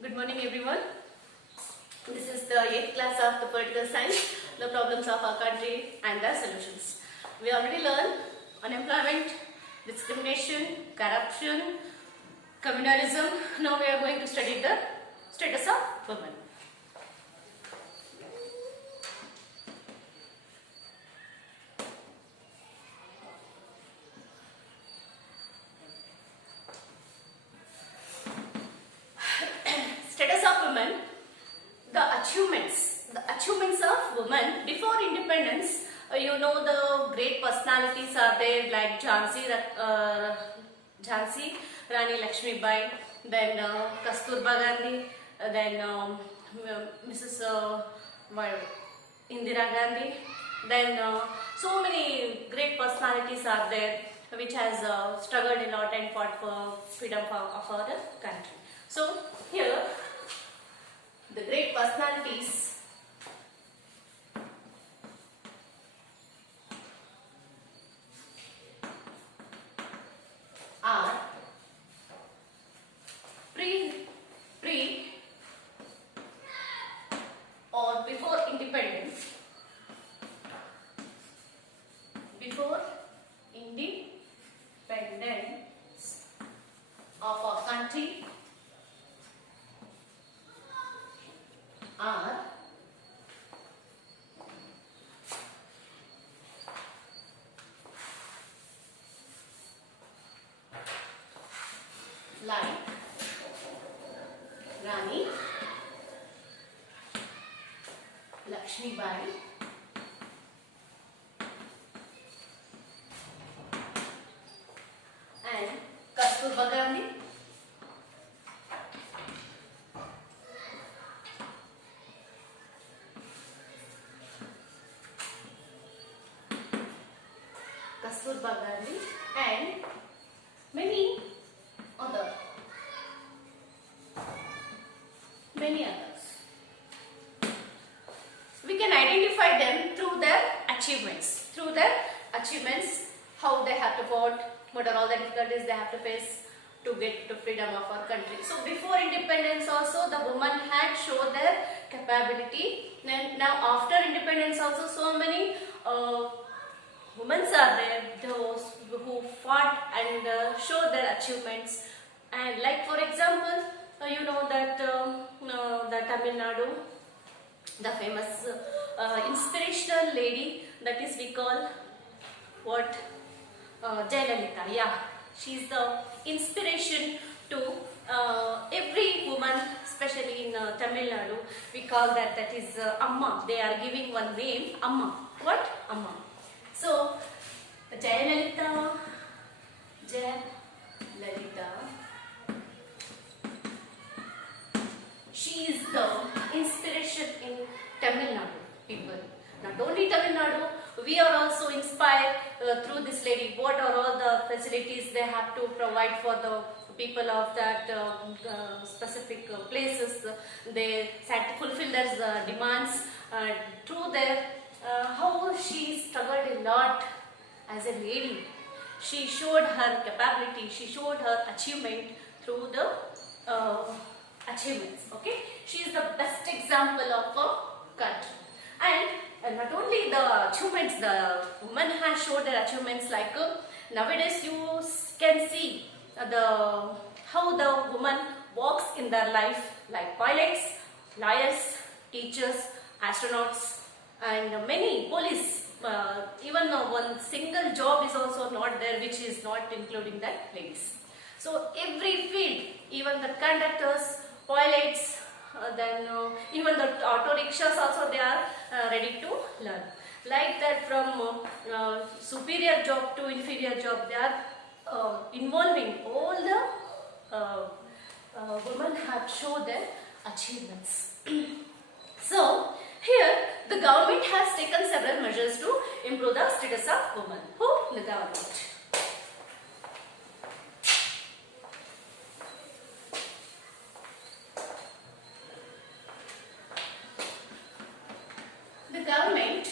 Good morning everyone. This is the 8th class of the political science, the problems of our country and their solutions. We already learned unemployment, discrimination, corruption, communalism. Now we are going to study the status of women. Status of women, the achievements of women before independence. You know, the great personalities are there like Jhansi Rani Lakshmi Bai, then Kasturba Gandhi, then Mrs. Indira Gandhi, then so many great personalities are there which has struggled a lot and fought for freedom of our country. So here the great personalities are pre or before independence, of our country are like Rani Lakshmi Bai, and Kasturba Gandhi, and many others. We can identify them through their achievements. How they have to fought, what are all the difficulties they have to face to get to freedom of our country. So before independence also the women had showed their capability. Then now after independence also so many women are there, those who fought and showed their achievements. And like for example, you know that the Tamil Nadu, the famous inspirational lady, that is we call what Jayalalitha. Yeah, she is the inspiration to every woman, especially in Tamil Nadu. We call that is Amma. They are giving one name, Amma. What? Amma. So Jayalalitha, she is the inspiration in Tamil Nadu people. Not only Tamil Nadu, we are also inspired through this lady. What are all the facilities they have to provide for the people of that specific places? They had to fulfill their demands through their how she struggled a lot as a lady. She showed her capability, she showed her achievement through the achievements. Okay, she is the best example of a country. And not only the achievements, the women have showed their achievements. Like nowadays you can see how the woman walks in their life, like pilots, lawyers, teachers, astronauts, and many police. Even one single job is also not there which is not including that ladies. So every field, even the conductors, pilots, then even the auto rickshaws also they are ready to learn. Like that, from superior job to inferior job, they are involving all the women have shown their achievements. So here the government has taken several measures to improve the status of women. Who? The government. The government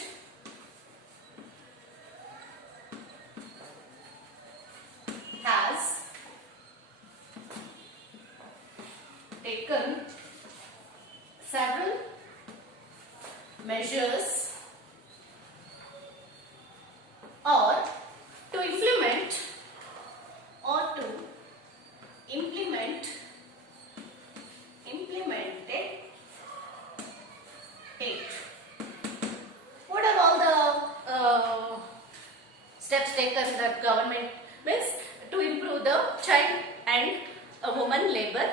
has taken several measures or to implement implemented it. What are all the steps taken the government means to improve the child and woman labor?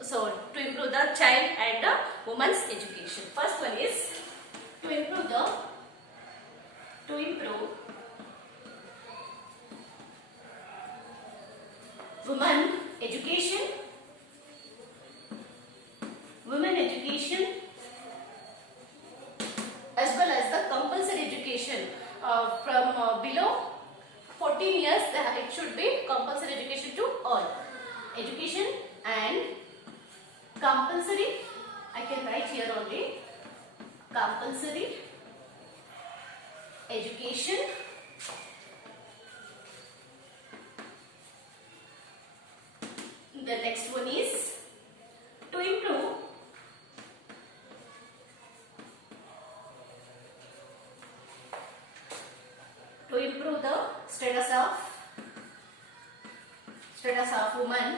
So to improve the child and woman's education. First one is to improve women education as well as the compulsory education from below 14 years. It should be compulsory education to all. Education and compulsory, I can write here only, compulsory education the next one is to improve the status of woman.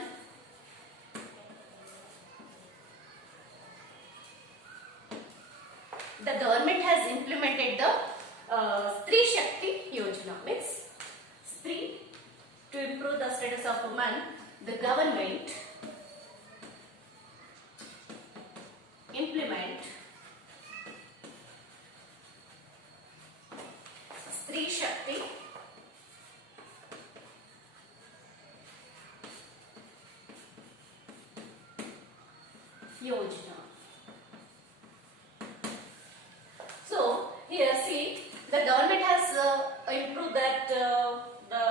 The government has implemented the Stree Shakti Yojana, means Stree, to improve the status of woman. The government implement Stree Shakti Yojana. So here see, the government has improved that. The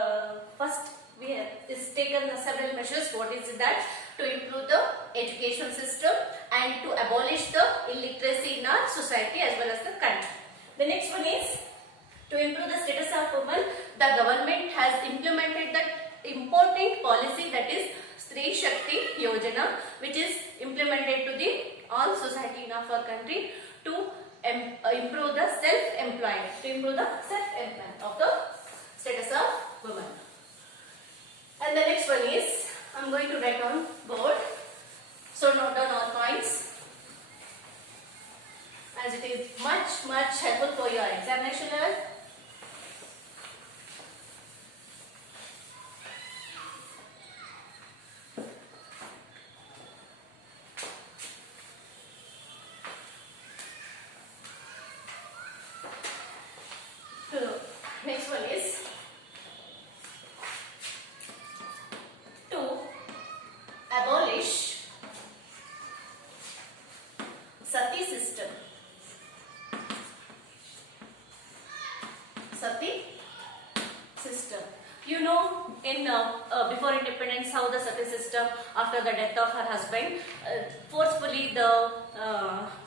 first we have is taken the several measures. What is that? To improve the education system and to abolish the illiteracy in our society as well as the country. The next one is to improve the status of women. The government has implemented that important policy, that is Stree Shakti Yojana, which is implemented to the all society in our country to improve the self-employment, of the status of women. And the next one is, I am going to write on board, so note down all points, as it is much helpful for your examination level. So next one is to abolish sati system. You know, in before independence, how the sati system, after the death of her husband, forcefully the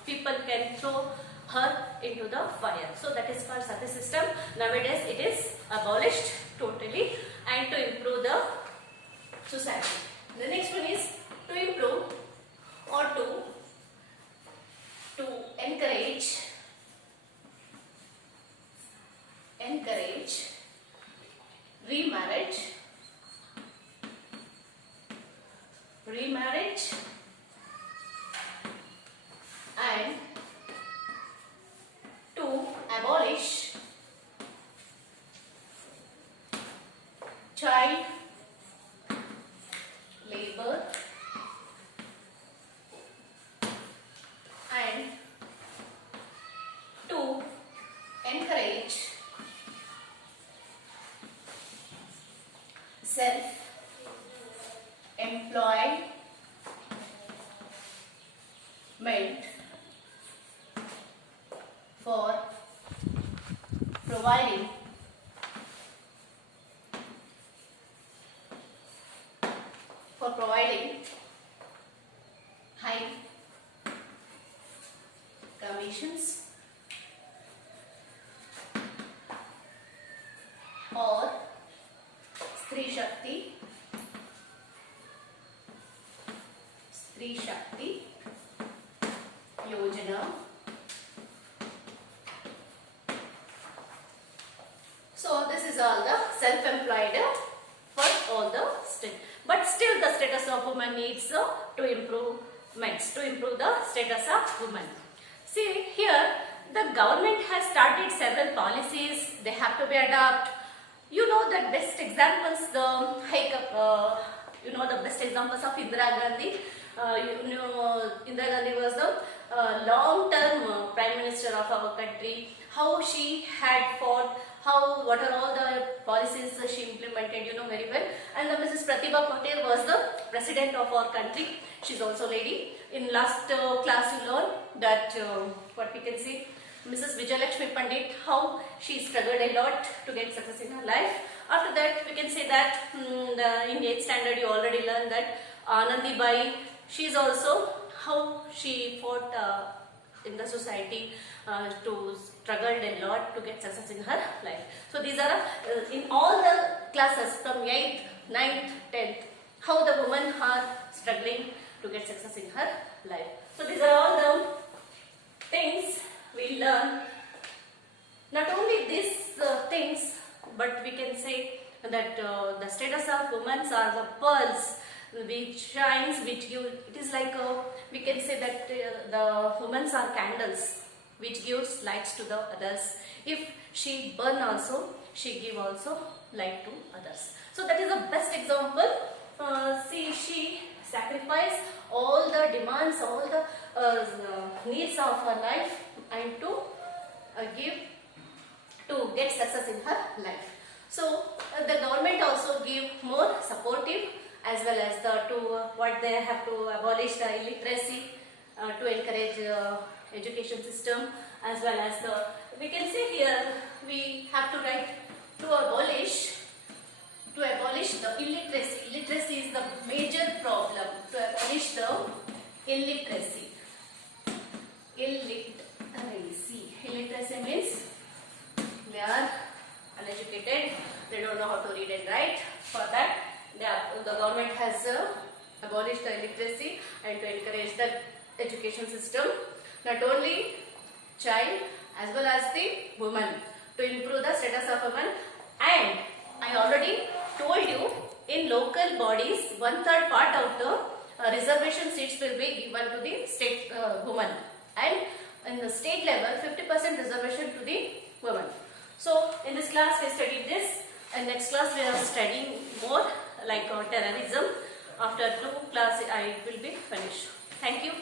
people can throw her into the fire. So that is called sati system. Nowadays it is abolished totally, and to improve the society. The next one is to improve or to encourage remarriage and to abolish child labor and to encourage self-employment for providing high commissions or Stree Shakti Stree Shakti Yojana. So this is all the self-employed for all the state. But still the status of women needs to improve the status of women. See here, the government has started several policies. They have to be adopted. You know the best examples, the best examples of Indira Gandhi. Indira Gandhi was the long-term Prime Minister of our country. How she had fought, what are all the policies she implemented, you know very well. And the Mrs. Pratibha Patil was the President of our country. She's also lady. In last class you learned that what we can see, Mrs. Vijayalakshmi Pandit, how she struggled a lot to get success in her life. After that, we can say that in 8th standard you already learned that Anandi Bai, she is also how she fought in the society to struggled a lot to get success in her life. So these are in all the classes from 8th, 9th, 10th, how the women are struggling to get success in her life. So these are all the things we learn. Not only these things, but we can say that the status of women are the pearls which shines, which give, it is like we can say that the women are candles which gives lights to the others. If she burn also, she give also light to others. So that is the best example. See, she sacrificed all the demands, all the needs of her life and to get success in her life. So the government also give more supportive, as well as what they have to abolish the illiteracy, to encourage education system, as well as we can say here we have to write to abolish the illiteracy. Illiteracy is the major problem. To abolish the illiteracy. Illiteracy means they are uneducated, they don't know how to read and write. For that, the government has abolished the illiteracy and to encourage the education system, not only child as well as the woman, to improve the status of women. And I already told you, in local bodies 1/3 part of the reservation seats will be given to the state women, and in the state level 50% reservation to the women. So in this class we studied this, and next class we are studying more like terrorism. After 2 classes I will be finished. Thank you.